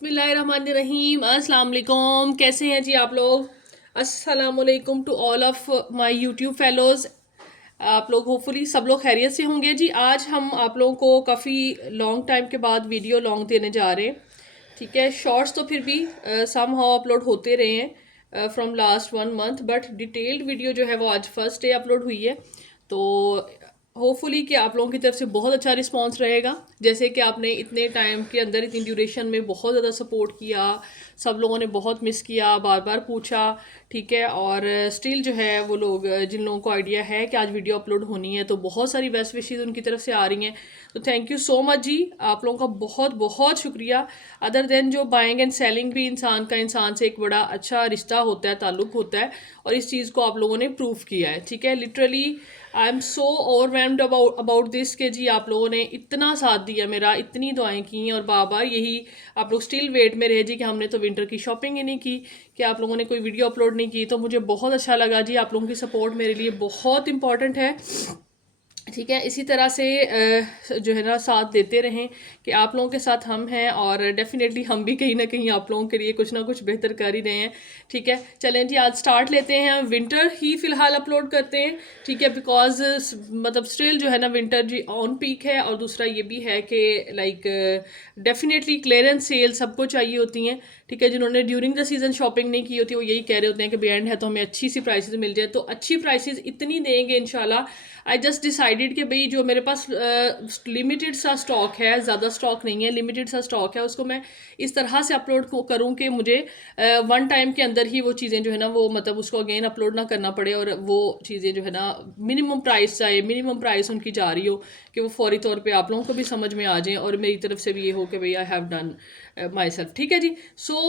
बिस्मिल्लाहिर्रहमानिर्रहीम। अस्सलाम वालेकुम। कैसे हैं जी आप लोग? अस्सलाम वालेकुम to all of my YouTube fellows. आप लोग होपफुली सब लोग खैरियत से होंगे जी। आज हम आप लोगों को काफ़ी लॉन्ग टाइम के बाद वीडियो लॉन्ग देने जा रहे हैं। ठीक है, शॉर्ट्स तो फिर भी सम हाउ अपलोड होते रहे हैं from last 1 month, but detailed video जो है वो आज फर्स्ट डे अपलोड हुई है। तो होपफुली कि आप लोगों की तरफ से बहुत अच्छा रिस्पांस रहेगा। जैसे कि आपने इतने टाइम के अंदर इतनी ड्यूरेशन में बहुत ज़्यादा सपोर्ट किया, सब लोगों ने बहुत मिस किया, बार बार पूछा। ठीक है, और स्टिल जो है वो लोग जिन लोगों को आइडिया है कि आज वीडियो अपलोड होनी है तो बहुत सारी बेस्ट विशेज़ उनकी तरफ से आ रही हैं। तो थैंक यू सो मच जी, आप लोगों का बहुत बहुत शुक्रिया। अदर देन जो बाइंग एंड सेलिंग भी इंसान से एक बड़ा अच्छा रिश्ता होता है, ताल्लुक होता है, और इस चीज़ को आप लोगों ने प्रूव किया है। ठीक है, literally I am so overwhelmed about this के जी आप लोगों ने इतना साथ दिया मेरा, इतनी दुआएं की, और बार बार यही आप लोग स्टिल वेट में रहे जी कि हमने तो विंटर की शॉपिंग ही नहीं की, कि आप लोगों ने कोई वीडियो अपलोड नहीं की। तो मुझे बहुत अच्छा लगा जी, आप लोगों की सपोर्ट मेरे लिए बहुत इंपॉर्टेंट है। ठीक है, इसी तरह से जो है ना साथ देते रहें कि आप लोगों के साथ हम हैं, और डेफिनेटली हम भी कहीं ना कहीं आप लोगों के लिए कुछ ना कुछ बेहतर कर ही रहे हैं। ठीक है, चलें जी, आज स्टार्ट लेते हैं। विंटर ही फ़िलहाल अपलोड करते हैं। ठीक है, बिकॉज मतलब स्टिल जो है ना विंटर जी ऑन पीक है, और दूसरा ये भी है कि लाइक डेफिनेटली क्लियरेंस सेल सबको चाहिए होती हैं। ठीक है, जिन्होंने ड्यूरिंग द सीज़न शॉपिंग नहीं की होती वो यही कह रहे होते हैं कि बैंड है तो हमें अच्छी सी प्राइसेस मिल जाए। तो अच्छी प्राइसेस इतनी देंगे इंशाल्लाह। आई जस्ट डिसाइडेड कि भाई जो मेरे पास लिमिटेड सा स्टॉक है, ज़्यादा स्टॉक नहीं है, लिमिटेड सा स्टॉक है, उसको मैं इस तरह से अपलोड करूँ कि मुझे वन टाइम के अंदर ही वो चीज़ें जो है ना वो मतलब उसको अगेन अपलोड ना करना पड़े, और वो चीज़ें जो है ना मिनिमम प्राइस चाहे, मिनिमम प्राइस उनकी जा रही हो कि वो फौरी तौर पे आप लोगों को भी समझ में आ जाए, और मेरी तरफ से भी ये हो कि भाई I have done my self. ठीक है जी। सो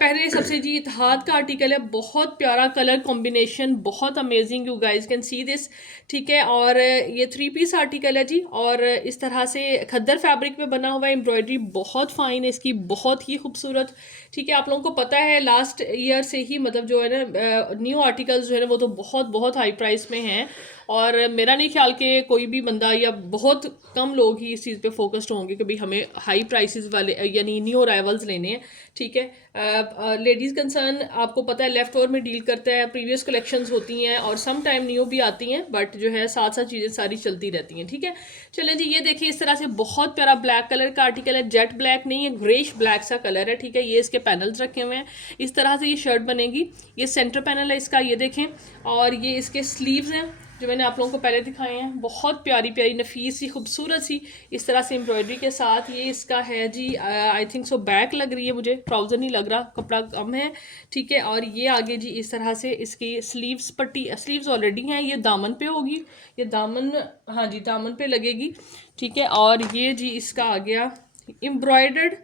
पहले सबसे जी इत्तेहाद का आर्टिकल है, बहुत प्यारा कलर कॉम्बिनेशन, बहुत amazing, you guys can see this. ठीक है, और ये 3 पीस आर्टिकल है जी, और इस तरह से खद्दर फैब्रिक में बना हुआ है, एम्ब्रॉयडरी बहुत फाइन है इसकी, बहुत ही खूबसूरत। ठीक है, आप लोगों को पता है लास्ट ईयर से ही मतलब जो है ना न्यू आर्टिकल्स जो है ना वो तो बहुत बहुत हाई प्राइस में हैं, और मेरा नहीं ख्याल कि कोई भी बंदा या बहुत कम लोग ही इस चीज़ पे फोकस्ड होंगे कि भाई हमें हाई प्राइसेस वाले यानी न्यू अराइवल्स लेने हैं। ठीक है, लेडीज़ कंसर्न आपको पता है लेफ्ट ओवर में डील करता है, प्रीवियस कलेक्शंस होती हैं और सम टाइम न्यू भी आती हैं, बट जो है साथ साथ चीज़ें सारी चलती रहती हैं। ठीक है, चलें जी, ये देखिए इस तरह से बहुत प्यारा ब्लैक कलर का आर्टिकल है, जेट ब्लैक नहीं है, ग्रेश ब्लैक सा कलर है। ठीक है, ये इसके पैनल्स रखे हुए हैं, इस तरह से ये शर्ट बनेगी। ये सेंटर पैनल है इसका, ये देखें, और ये इसके स्लीव्स हैं जो मैंने आप लोगों को पहले दिखाए हैं, बहुत प्यारी प्यारी नफीस सी खूबसूरत सी इस तरह से एम्ब्रॉयडरी के साथ। ये इसका है जी, आई थिंक सो बैक लग रही है, मुझे ट्राउज़र नहीं लग रहा, कपड़ा कम है। ठीक है, और ये आगे जी इस तरह से इसकी स्लीव्स पट्टी, स्लीव्स ऑलरेडी हैं, ये दामन पे होगी, ये दामन, हाँ जी दामन पे लगेगी। ठीक है, और ये जी इसका आ गया एम्ब्रॉयडर्ड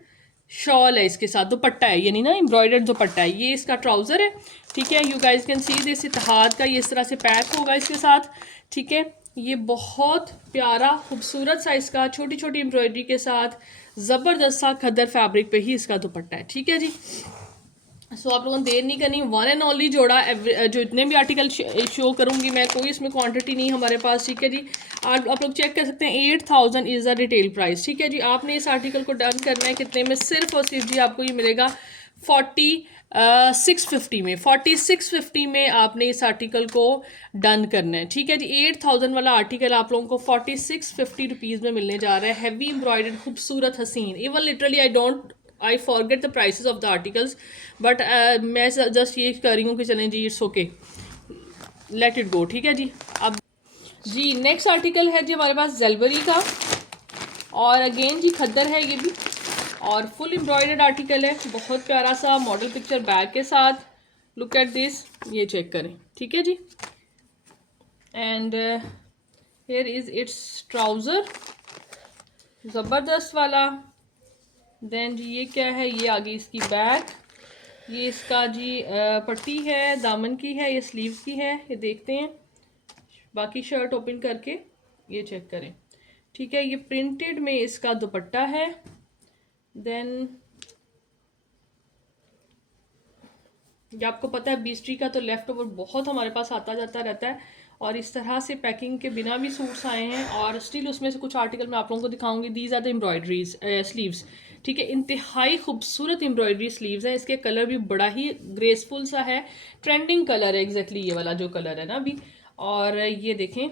शॉल है इसके साथ, दुपट्टा है, यानी ना एम्ब्रॉयडर्ड दुपट्टा है। ये इसका ट्राउज़र है। ठीक है, you guys can see this, इत्तेहाद का ये इस तरह से पैक होगा इसके साथ। ठीक है, ये बहुत प्यारा खूबसूरत सा इसका छोटी छोटी एम्ब्रॉयडरी के साथ ज़बरदस्त सा खद्दर फैब्रिक पे ही इसका दुपट्टा है। ठीक है जी। सो आप लोगों ने देर नहीं करनी, वन एंड ओनली जोड़ा जो इतने भी आर्टिकल शो करूंगी मैं, कोई इसमें क्वांटिटी नहीं हमारे पास। ठीक है जी, आप लोग चेक कर सकते हैं, 8000 इज़ द रिटेल प्राइस। ठीक है जी, आपने इस आर्टिकल को डन करना है कितने में, सिर्फ और सिर्फ जी आपको ये मिलेगा 4650 में, 4650 में आपने इस आर्टिकल को डन करना है। ठीक है जी, 8000 वाला आर्टिकल आप लोगों को 4650 रुपीज़ में मिलने जा रहा है, हैवी एम्ब्रॉयडर्ड खूबसूरत हसीन। Even literally I forget the prices of the articles, but मैं जस्ट ये कर रही हूँ कि चलें जी, it's okay, let it go. ठीक है जी। अब जी नेक्स्ट आर्टिकल है जी हमारे पास जलवरी का, और अगेन जी खद्दर है ये भी, और फुल एम्ब्रॉयडर्ड आर्टिकल है, बहुत प्यारा सा मॉडल पिक्चर बैग के साथ। लुक एट दिस, ये चेक करें। ठीक है जी, and here is it's trouser, ज़बरदस्त वाला। देन जी ये क्या है, ये आगे इसकी बैक, ये इसका जी पट्टी है, दामन की है, ये स्लीव्स की है, ये देखते हैं बाकी शर्ट ओपन करके, ये चेक करें। ठीक है, ये प्रिंटेड में इसका दुपट्टा है। देन ये आपको पता है बीस्ट्री का तो लेफ्ट ओवर बहुत हमारे पास आता जाता रहता है, और इस तरह से पैकिंग के बिना भी सूट्स आए हैं। और स्टिल उसमें से कुछ आर्टिकल मैं आप लोगों को दिखाऊंगी। These are the embroideries sleeves, ठीक है। इंतहाई खूबसूरत एम्ब्रॉयडरी स्लीव्स हैं। इसके कलर भी बड़ा ही ग्रेसफुल सा है, ट्रेंडिंग कलर है एग्जैक्टली ये वाला जो कलर है ना अभी। और ये देखें,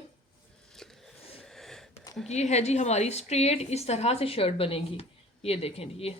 ये है जी हमारी स्ट्रेट इस तरह से शर्ट बनेगी। ये देखें जी, ये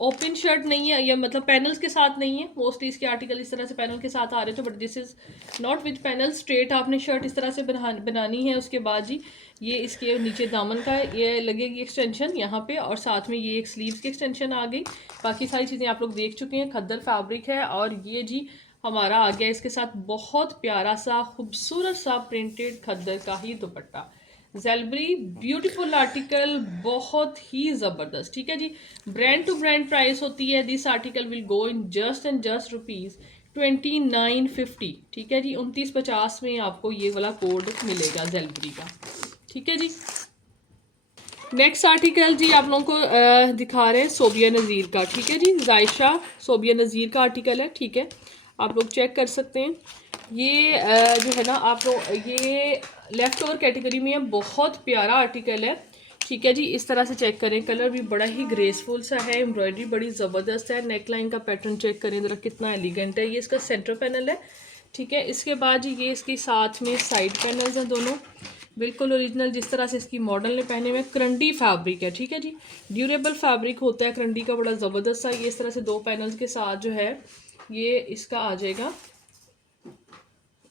ओपन शर्ट नहीं है, ये मतलब पैनल्स के साथ नहीं है। मोस्टली इसके आर्टिकल इस तरह से पैनल के साथ आ रहे थे, but this is not with panel. Straight आपने शर्ट इस तरह से बनानी है। उसके बाद जी ये इसके नीचे दामन का ये लगेगी एक्सटेंशन यहाँ पे, और साथ में ये एक स्लीव्स की एक्सटेंशन आ गई। बाकी सारी चीज़ें आप लोग देख चुके हैं। खद्दर फैब्रिक है, और ये जी हमारा आ गया इसके साथ बहुत प्यारा सा खूबसूरत सा प्रिंटेड खद्दर का ही दुपट्टा। जेलबरी ब्यूटीफुल आर्टिकल, बहुत ही ज़बरदस्त, ठीक है जी। ब्रांड टू ब्रांड प्राइस होती है। This article will go in just and just ₹29.50, ठीक है जी। 29.50 में आपको ये वाला कोड मिलेगा जेलबरी का, ठीक है जी। नेक्स्ट आर्टिकल जी आप लोगों को दिखा रहे हैं सोबिया नज़ीर का, ठीक है जी। जायशा सोबिया नज़ीर का आर्टिकल है, ठीक है। आप लोग चेक कर सकते हैं। ये जो है ना आप लोग, ये लेफ़्ट ओवर कैटेगरी में है। बहुत प्यारा आर्टिकल है, ठीक है जी। इस तरह से चेक करें, कलर भी बड़ा ही ग्रेसफुल सा है, एम्ब्रॉयडरी बड़ी ज़बरदस्त है। नेक लाइन का पैटर्न चेक करें ज़रा कितना एलिगेंट है। ये इसका सेंटर पैनल है, ठीक है। इसके बाद जी ये इसके साथ में साइड पैनल्स हैं दोनों, बिल्कुल ओरिजिनल जिस तरह से इसकी मॉडल ने पहने हुए। करंडी फैब्रिक है, ठीक है जी। ड्यूरेबल फैब्रिक होता है करंडी का, बड़ा ज़बरदस्त सा। ये इस तरह से दो पैनल्स के साथ जो है ये इसका आ जाएगा,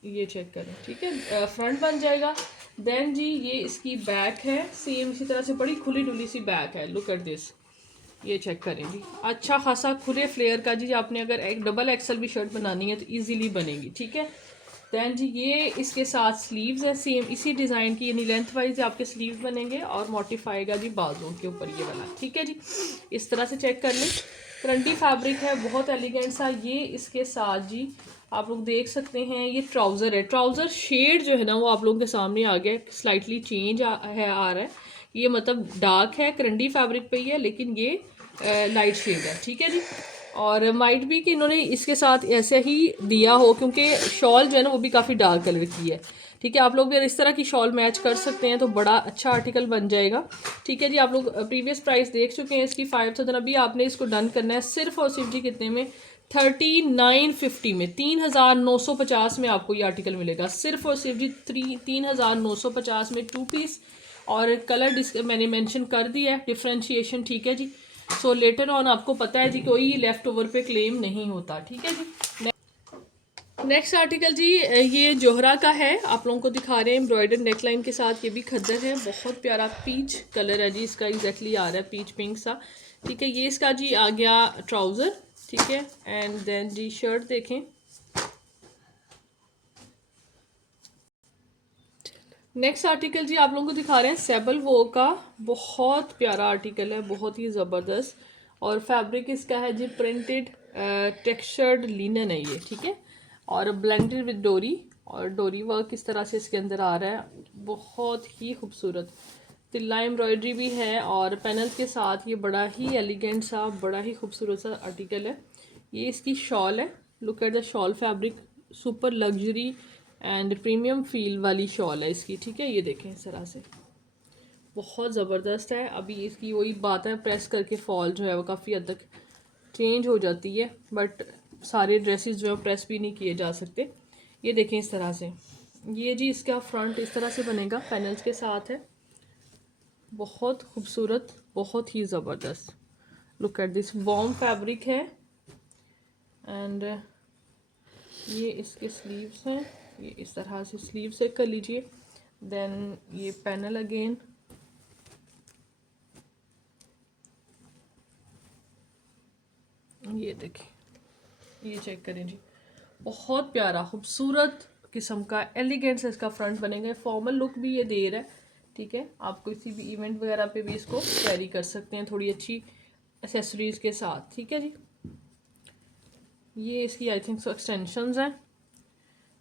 ये चेक करें, ठीक है। फ्रंट बन जाएगा। देन जी ये इसकी बैक है, सेम इसी तरह से बड़ी खुली डुली सी बैक है। लुक एट दिस, ये चेक करें जी। अच्छा खासा खुले फ्लेयर का जी। आपने अगर एक डबल एक्सल भी शर्ट बनानी है तो इजीली बनेगी, ठीक है। दैन जी ये इसके साथ स्लीव्स है सेम इसी डिज़ाइन की, यानी लेंथ वाइज आपके स्लीव्स बनेंगे और मोटिफाएगा जी बाजुओं के ऊपर ये वाला, ठीक है जी। इस तरह से चेक कर लें। करंटी फैब्रिक है, बहुत एलिगेंट सा। ये इसके साथ जी आप लोग देख सकते हैं, ये ट्राउज़र है। ट्राउज़र शेड जो है ना वो आप लोगों के सामने आ गया, स्लाइटली चेंज आ रहा है। ये मतलब डार्क है, करंडी फैब्रिक पे ही है, लेकिन ये लाइट शेड है, ठीक है जी। और माइट भी कि इन्होंने इसके साथ ऐसे ही दिया हो, क्योंकि शॉल जो है ना वो भी काफ़ी डार्क कलर की है, ठीक है। आप लोग भी इस तरह की शॉल मैच कर सकते हैं तो बड़ा अच्छा आर्टिकल बन जाएगा, ठीक है जी। आप लोग प्रीवियस प्राइस देख चुके हैं इसकी 5000। अभी आपने इसको डन करना है सिर्फ और सिर्फ जी कितने में, 3950 में, 3950 में आपको ये आर्टिकल मिलेगा। सिर्फ और सिर्फ जी 3950 में 2 पीस। और कलर मैंने मेंशन कर दिया है, डिफ्रेंशिएशन, ठीक है जी। सो लेटर ऑन आपको पता है जी कोई लेफ्ट ओवर पे क्लेम नहीं होता, ठीक है जी। नेक्स्ट आर्टिकल जी ये जोहरा का है, आप लोगों को दिखा रहे हैं एम्ब्रॉयडर नेकलाइन के साथ। ये भी खद्दर है, बहुत प्यारा पीच कलर है जी इसका, एग्जैक्टली आ रहा है पीच पिंक सा, ठीक है। ये इसका जी आ गया ट्राउज़र, ठीक है। एंड देन जी शर्ट देखें। नेक्स्ट आर्टिकल जी आप लोगों को दिखा रहे हैं सेबल वो का, बहुत प्यारा आर्टिकल है, बहुत ही ज़बरदस्त। और फैब्रिक इसका है जी प्रिंटेड टेक्सचर्ड लिनन है ये, ठीक है। और ब्लेंडेड विद डोरी, और डोरी वर्क इस तरह से इसके अंदर आ रहा है, बहुत ही खूबसूरत। तिल्ला एम्ब्रॉयडरी भी है और पैनल के साथ ये बड़ा ही एलिगेंट सा, बड़ा ही खूबसूरत सा आर्टिकल है। ये इसकी शॉल है, look at the shawl fabric, super luxury and premium feel वाली शॉल है इसकी, ठीक है। ये देखें इस तरह से, बहुत ज़बरदस्त है। अभी इसकी वही बात है, प्रेस करके फॉल जो है वो काफ़ी हद तक चेंज हो जाती है, बट सारे ड्रेसेस जो है प्रेस भी नहीं किए जा सकते। ये देखें इस तरह से, ये जी इसका फ्रंट इस तरह से बनेगा, पैनल्स के साथ है, बहुत खूबसूरत, बहुत ही ज़बरदस्त। Look at this, warm fabric है। एंड ये इसके स्लीव्स हैं, ये इस तरह से स्लीव से कर लीजिए। देन ये पैनल अगेन, ये देखें, ये चेक करें जी, बहुत प्यारा खूबसूरत किस्म का एलिगेंट से इसका फ्रंट बनेगा। फॉर्मल लुक भी ये दे रहा है, ठीक है। आप किसी भी इवेंट वगैरह पे भी इसको कैरी कर सकते हैं थोड़ी अच्छी एसेसरीज के साथ, ठीक है जी। ये इसकी आई थिंक सो एक्सटेंशंस हैं।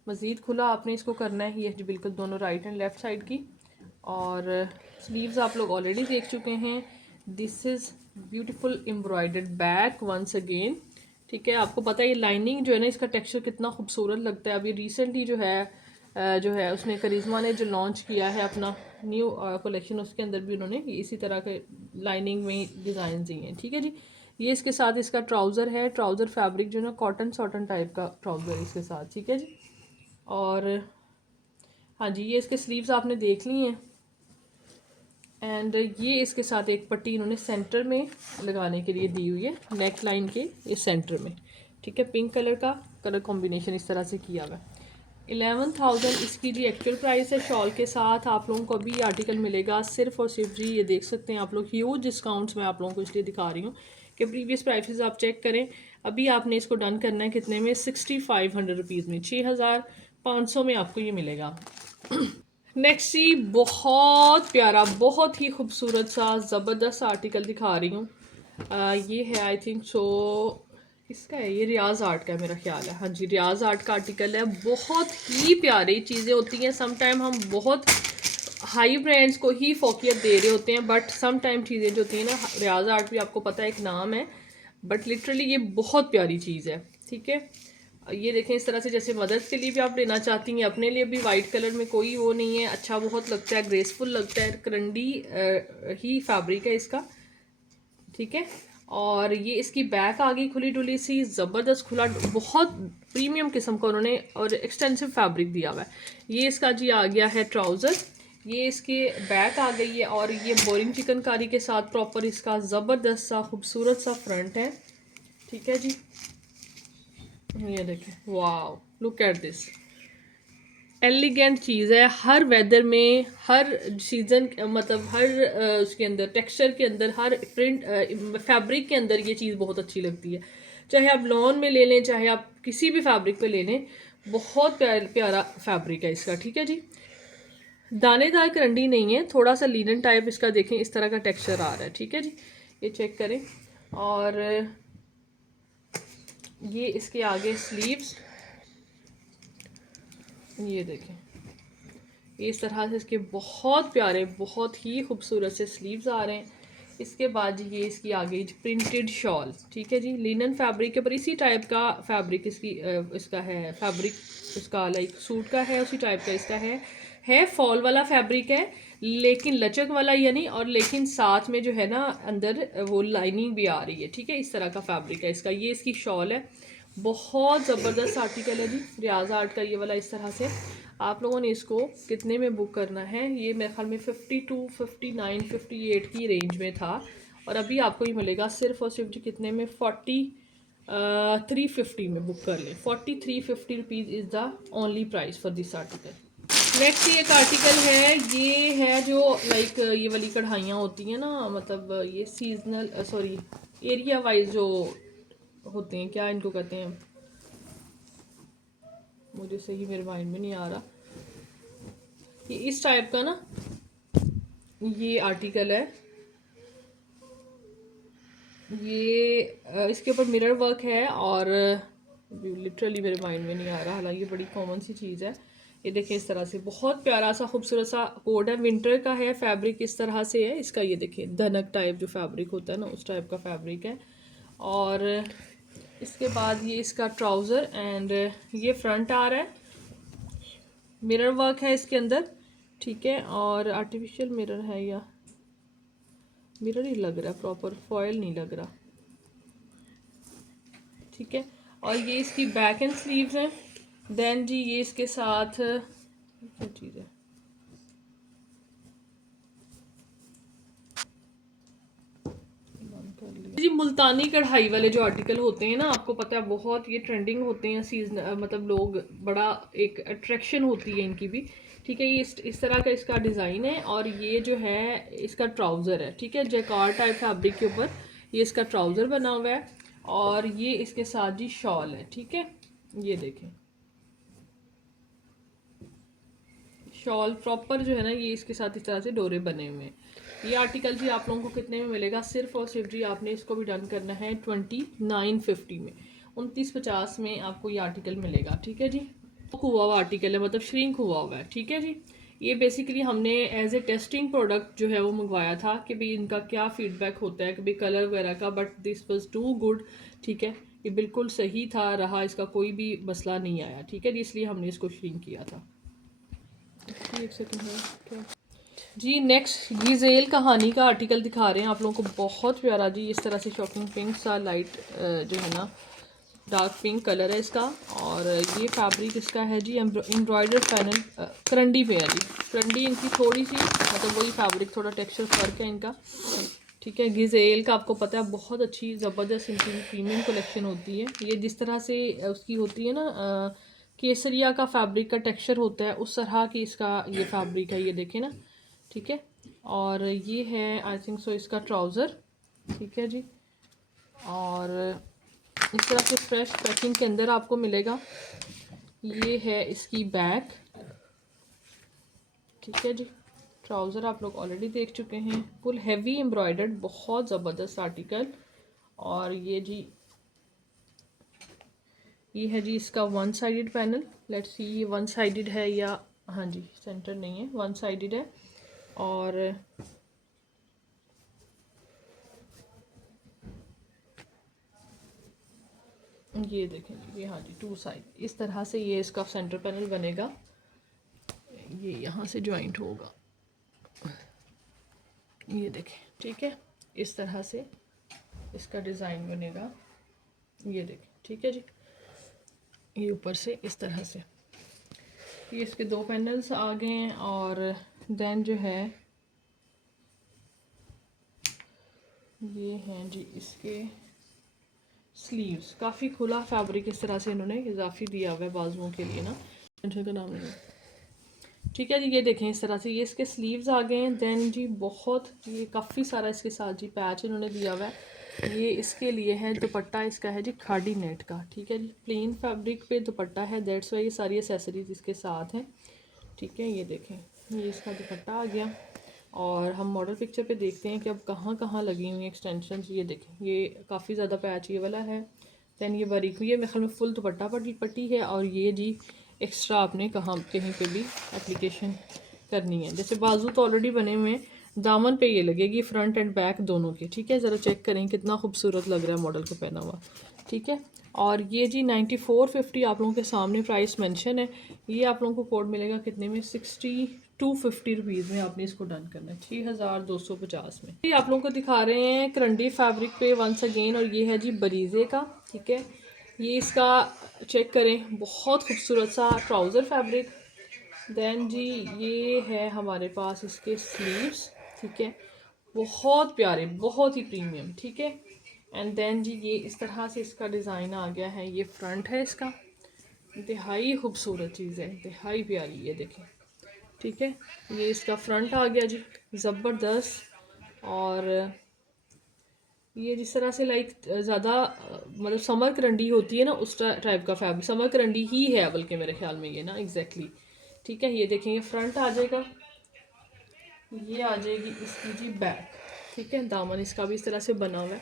मज़ीद खुला आपने इसको करना है, ये बिल्कुल दोनों राइट एंड लेफ़्ट साइड की। और स्लीव्स आप लोग ऑलरेडी देख चुके हैं। This is beautiful embroidered back once again, ठीक है। आपको पता है ये लाइनिंग जो है ना इसका टेक्सचर कितना खूबसूरत लगता है। अभी रिसेंटली जो है जो है उसने करिश्मा ने जो लॉन्च किया है अपना न्यू कलेक्शन, उसके अंदर भी उन्होंने इसी तरह के लाइनिंग में डिज़ाइन दिए हैं। ठीक है जी, ये इसके साथ इसका ट्राउज़र है, ट्राउज़र फैब्रिक जो है ना कॉटन सॉटन टाइप का ट्राउज़र इसके साथ। ठीक है जी, और हाँ जी, ये इसके स्लीव्स आपने देख ली हैं। एंड ये इसके साथ एक पट्टी इन्होंने सेंटर में लगाने के लिए दी हुई है, नेक लाइन के इस सेंटर में। ठीक है, पिंक कलर का कलर कॉम्बिनेशन इस तरह से किया हुआ है। 11,000 इसकी जी एक्चुअल प्राइस है। शॉल के साथ आप लोगों को अभी ये आर्टिकल मिलेगा सिर्फ और सिर्फ जी, ये देख सकते हैं आप लोग, ह्यूज डिस्काउंट्स मैं आप लोगों को इसलिए दिखा रही हूँ कि प्रीवियस प्राइसेस आप चेक करें। अभी आपने इसको डन करना है कितने में, 6500 रुपीज़ में, 6500 में आपको ये मिलेगा। नेक्स्ट जी, बहुत प्यारा, बहुत ही खूबसूरत सा ज़बरदस्त आर्टिकल दिखा रही हूँ। ये है आई थिंक सो किसका है, ये रियाज आर्ट का है मेरा ख्याल है। हाँ जी, रियाज आर्ट का आर्टिकल है। बहुत ही प्यारी चीज़ें होती हैं। सम टाइम हम बहुत हाई ब्रांड्स को ही फोकियत दे रहे होते हैं, बट सम टाइम चीज़ें जो होती हैं ना, रियाज आर्ट भी आपको पता है एक नाम है, बट लिटरली ये बहुत प्यारी चीज़ है। ठीक है, ये देखें इस तरह से, जैसे मदर्स के लिए भी आप लेना चाहती हैं, अपने लिए भी वाइट कलर में कोई वो नहीं है, अच्छा बहुत लगता है, ग्रेसफुल लगता है, करंडी ही फैब्रिक है इसका। ठीक है, और ये इसकी बैक आ गई खुली डुली सी, ज़बरदस्त खुला, बहुत प्रीमियम किस्म का उन्होंने और एक्सटेंसिव फैब्रिक दिया हुआ है। ये इसका जी आ गया है ट्राउज़र, ये इसके बैक आ गई है, और ये बोरिंग चिकनकारी के साथ प्रॉपर इसका ज़बरदस्त सा खूबसूरत सा फ्रंट है। ठीक है जी, ये देखें, वाह, लुक एट दिस, एलिगेंट चीज़ है। हर वेदर में, हर सीज़न, मतलब हर उसके अंदर, टेक्सचर के अंदर, हर प्रिंट फैब्रिक के अंदर ये चीज़ बहुत अच्छी लगती है। चाहे आप लॉन में ले लें, चाहे आप किसी भी फैब्रिक पे ले लें, बहुत प्यारा फैब्रिक है इसका। ठीक है जी, दानेदार करंडी नहीं है, थोड़ा सा लीलन टाइप इसका, देखें इस तरह का टेक्सचर आ रहा है। ठीक है जी, ये चेक करें। और ये इसके आगे स्लीव्स, ये देखें, इस तरह से इसके बहुत प्यारे, बहुत ही खूबसूरत से स्लीव्स आ रहे हैं। इसके बाद ये इसकी आगे प्रिंटेड शॉल। ठीक है जी, लिनन फैब्रिक के ऊपर इसी टाइप का फैब्रिक इसका है, फैब्रिक इसका लाइक सूट का है, उसी टाइप का इसका है फॉल वाला फैब्रिक है, लेकिन लचक वाला यानी, और लेकिन साथ में जो है ना अंदर वो लाइनिंग भी आ रही है। ठीक है, इस तरह का फैब्रिक है इसका, ये इसकी शॉल है। बहुत ज़बरदस्त आर्टिकल है जी, रियाज आर्ट का ये वाला। इस तरह से आप लोगों ने इसको कितने में बुक करना है, ये मेरे ख्याल में 52, 59, 58 की रेंज में था, और अभी आपको ये मिलेगा सिर्फ और सिर्फ कितने में, 350 में बुक कर लें। 4350 rupees is the only price for this article. Next एक आर्टिकल है, ये है जो लाइक ये वाली कढ़ाइयाँ होती हैं ना, मतलब ये सीजनल, सॉरी एरिया वाइज जो होते हैं, क्या इनको कहते हैं, मुझे सही मेरे माइंड में नहीं आ रहा। ये इस टाइप का ना ये आर्टिकल है, ये इसके ऊपर मिरर वर्क है, और लिटरली मेरे माइंड में नहीं आ रहा, हालांकि बड़ी कॉमन सी चीज़ है। ये देखें इस तरह से, बहुत प्यारा सा खूबसूरत सा कोड है, विंटर का है, फैब्रिक इस तरह से है इसका, ये देखें धनक टाइप जो फैब्रिक होता है ना, उस टाइप का फैब्रिक है। और इसके बाद ये इसका ट्राउज़र, एंड ये फ्रंट आ रहा है, मिरर वर्क है इसके अंदर। ठीक है, और आर्टिफिशियल मिरर है, या मिरर ही लग रहा है, प्रॉपर फॉयल नहीं लग रहा। ठीक है, और ये इसकी बैक एंड स्लीव्स हैं। देन जी ये इसके साथ क्या चीज़ है, जी मुल्तानी कढ़ाई वाले जो आर्टिकल होते हैं ना, आपको पता है बहुत ये ट्रेंडिंग होते हैं, सीजन मतलब लोग बड़ा एक अट्रैक्शन होती है इनकी भी। ठीक है, ये इस तरह का इसका डिज़ाइन है, और ये जो है इसका ट्राउज़र है। ठीक है, जैकार टाइप फैब्रिक के ऊपर ये इसका ट्राउज़र बना हुआ है, और ये इसके साथ जी शॉल है। ठीक है, ये देखें शॉल प्रॉपर जो है ना, ये इसके साथ इस तरह से डोरे बने हुए हैं। ये आर्टिकल जी आप लोगों को कितने में मिलेगा, सिर्फ और सिर्फ जी आपने इसको भी डन करना है 2950 में, 2950 में आपको ये आर्टिकल मिलेगा। ठीक है जी, हुआ हुआ आर्टिकल है, मतलब श्रिंक हुआ हुआ है। ठीक है जी, ये बेसिकली हमने एज ए टेस्टिंग प्रोडक्ट जो है वो मंगवाया था कि भाई इनका क्या फीडबैक होता है, कि भाई कलर वगैरह का, but this was too good. ठीक है, ये बिल्कुल सही था रहा, इसका कोई भी मसला नहीं आया। ठीक है जी, इसलिए हमने इसको श्रिंक किया था। एक सेकंड है क्या जी। नेक्स्ट गिजेल कहानी का आर्टिकल दिखा रहे हैं आप लोगों को, बहुत प्यारा जी। इस तरह से शॉकिंग पिंक सा लाइट जो है ना डार्क पिंक कलर है इसका। और ये फैब्रिक इसका है जी एम्ब्रॉयडर्ड पैनल करंडी पे है जी। करंडी इनकी थोड़ी सी मतलब वही फैब्रिक थोड़ा टेक्सचर फ़र्क है इनका, ठीक है। गिजेल का आपको पता है बहुत अच्छी ज़बरदस्त इनकी प्रीमियम कलेक्शन होती है। ये जिस तरह से उसकी होती है ना केसरिया का फैब्रिक का टेक्सचर होता है, उस तरह की इसका ये फैब्रिक है, ये देखें ना, ठीक है। और ये है आई थिंक सो इसका ट्राउज़र, ठीक है जी। और इस तरह से फ्रेश पैकिंग के अंदर आपको मिलेगा। ये है इसकी बैक, ठीक है जी। ट्राउज़र आप लोग ऑलरेडी देख चुके हैं, फुल हैवी एम्ब्रॉयडर्ड, बहुत ज़बरदस्त आर्टिकल। और ये जी ये है जी इसका one sided panel. Let's see ये वन साइडेड है या, हाँ जी सेंटर नहीं है, वन साइडेड है। और ये देखें ये, हाँ जी टू साइड, इस तरह से ये इसका सेंटर पैनल बनेगा। ये यहाँ से जॉइंट होगा, ये देखें, ठीक है। इस तरह से इसका डिज़ाइन बनेगा, ये देखें, ठीक है जी। ये ऊपर से इस तरह से ये इसके दो पैनल्स आ गए हैं। और देन जो है ये हैं जी इसके स्लीव्स, काफ़ी खुला फैब्रिक इस तरह से इन्होंने इजाफी दिया हुआ है बाजुओं के लिए ना, का नाम नहीं, ठीक है जी। ये देखें इस तरह से ये इसके स्लीव्स आ गए हैं। देन जी बहुत ये काफ़ी सारा इसके साथ जी पैच इन्होंने दिया हुआ है। ये इसके लिए है दुपट्टा, इसका है जी खाड़ी नेट का, ठीक है जी। प्लेन फैब्रिक पे दुपट्टा है, दैट्स वाई ये सारी एसेसरीज इसके साथ हैं, ठीक है। ये देखें ये इसका दुपट्टा आ गया। और हम मॉडल पिक्चर पे देखते हैं कि अब कहाँ कहाँ लगी हुई एक्सटेंशन। ये देखें ये काफ़ी ज़्यादा पैच ये वाला है। दैन ये बारीक हुई है, मेरे ख्याल में फुल दुपट्टा पट्टी है। और ये जी एक्स्ट्रा आपने कहाँ कहीं पे भी एप्लीकेशन करनी है। जैसे बाजू तो ऑलरेडी बने हुए हैं, दामन पे ये लगेगी फ्रंट एंड बैक दोनों के, ठीक है। ज़रा चेक करें कितना खूबसूरत लग रहा है मॉडल को पहना हुआ, ठीक है। और ये जी 9450 आप लोगों के सामने प्राइस मेंशन है। ये आप लोगों को कोड मिलेगा कितने में, 6250 रुपीज़ में आपने इसको डन करना है, 6250 में। ये आप लोगों को दिखा रहे हैं करंडी फैब्रिक पे वंस अगेन। और ये है जी बरीज़े का, ठीक है। ये इसका चेक करें, बहुत खूबसूरत सा ट्राउज़र फैब्रिक। देन जी ये है हमारे पास इसके स्लीव्स, ठीक है, बहुत प्यारे, बहुत ही प्रीमियम, ठीक है। एंड देन जी ये इस तरह से इसका डिज़ाइन आ गया है। ये फ्रंट है इसका, इंतहाई खूबसूरत चीज़ है, इंतहाई प्यारी, ये देखें, ठीक है। ये इसका फ्रंट आ गया जी, ज़बरदस्त। और ये जिस तरह से लाइक ज़्यादा मतलब समर करंडी होती है ना, उस टाइप का फैब्रिक, समर करंडी ही है बल्कि मेरे ख्याल में ये ना एग्जैक्टली, ठीक है। ये देखें ये फ्रंट आ जाएगा, ये आ जाएगी इसकी जी बैक, ठीक है। दामन इसका भी इस तरह से बना हुआ है,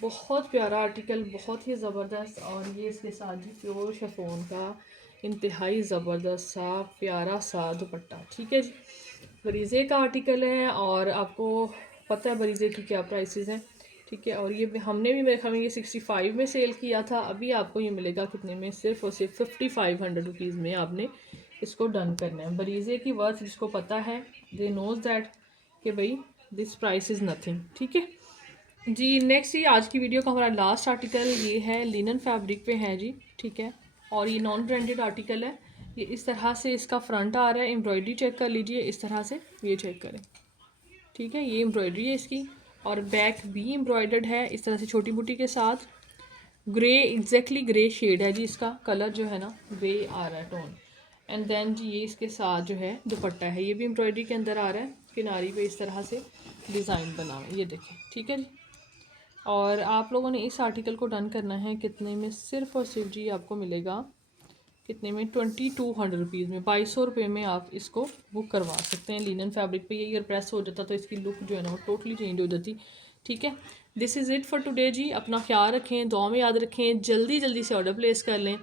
बहुत प्यारा आर्टिकल, बहुत ही ज़बरदस्त। और ये इसके साथ जी प्योर शिफॉन का इंतहाई ज़बरदस्त सा प्यारा सा दुपट्टा, ठीक है जी। बरीज़े का आर्टिकल है और आपको पता है बरीज़े की क्या प्राइसेस हैं, ठीक है। और ये हमने भी मेरे ख्याल में ये 65 में सेल किया था, अभी आपको ये मिलेगा कितने में, सिर्फ और सिर्फ 5500 रुपीज़ में आपने इसको डन करना है। बरीज़े की वर्थ जिसको पता है दे नोज़ दैट कि भाई दिस प्राइस इज़ नथिंग, ठीक है जी। नेक्स्ट ये आज की वीडियो का हमारा लास्ट आर्टिकल ये है लिनन फैब्रिक पे है जी, ठीक है। और ये नॉन ब्रांडेड आर्टिकल है। ये इस तरह से इसका फ्रंट आ रहा है, एम्ब्रॉयडरी चेक कर लीजिए इस तरह से, ये चेक करें, ठीक है। ये एम्ब्रॉयडरी है इसकी और बैक भी एम्ब्रॉयडर्ड है इस तरह से छोटी बूटी के साथ। ग्रे एग्जैक्टली ग्रे शेड है जी, इसका कलर जो है ना ग्रे आ रहा है टोन। एंड देन जी ये इसके साथ जो है दुपट्टा है, ये भी एम्ब्रॉयडरी के अंदर आ रहा है, किनारी पे इस तरह से डिज़ाइन बना हुआ है, ये देखें, ठीक है जी। और आप लोगों ने इस आर्टिकल को डन करना है कितने में, सिर्फ और सिर्फ जी आपको मिलेगा कितने में, 2200 रुपीज़ में, 2200 रुपये में आप इसको बुक करवा सकते हैं। लिनन फैब्रिक पे ये अगर प्रेस हो जाता तो इसकी लुक जो है ना वो टोटली चेंज हो जाती, ठीक है। This is it for today जी। अपना ख्याल रखें, दुआ में याद रखें, जल्दी जल्दी से ऑर्डर प्लेस कर लें।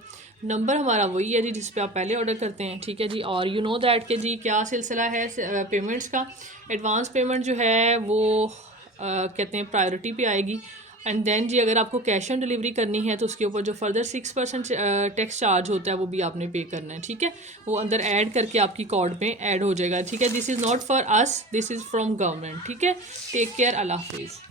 नंबर हमारा वही है जी जिस पे आप पहले ऑर्डर करते हैं, ठीक है जी। और यू नो दैट के जी क्या सिलसिला है पेमेंट्स का। एडवांस पेमेंट जो है वो कहते हैं प्रायोरिटी पे आएगी। एंड देन जी अगर आपको कैश ऑन डिलीवरी करनी है तो उसके ऊपर जो फर्दर 6% टैक्स चार्ज होता है वो भी आपने पे करना है, ठीक है। वो अंदर ऐड करके आपकी कार्ड में ऐड हो जाएगा, ठीक है। This is not for us, this is from government, ठीक है। टेक केयर, अल्लाह हाफिज़।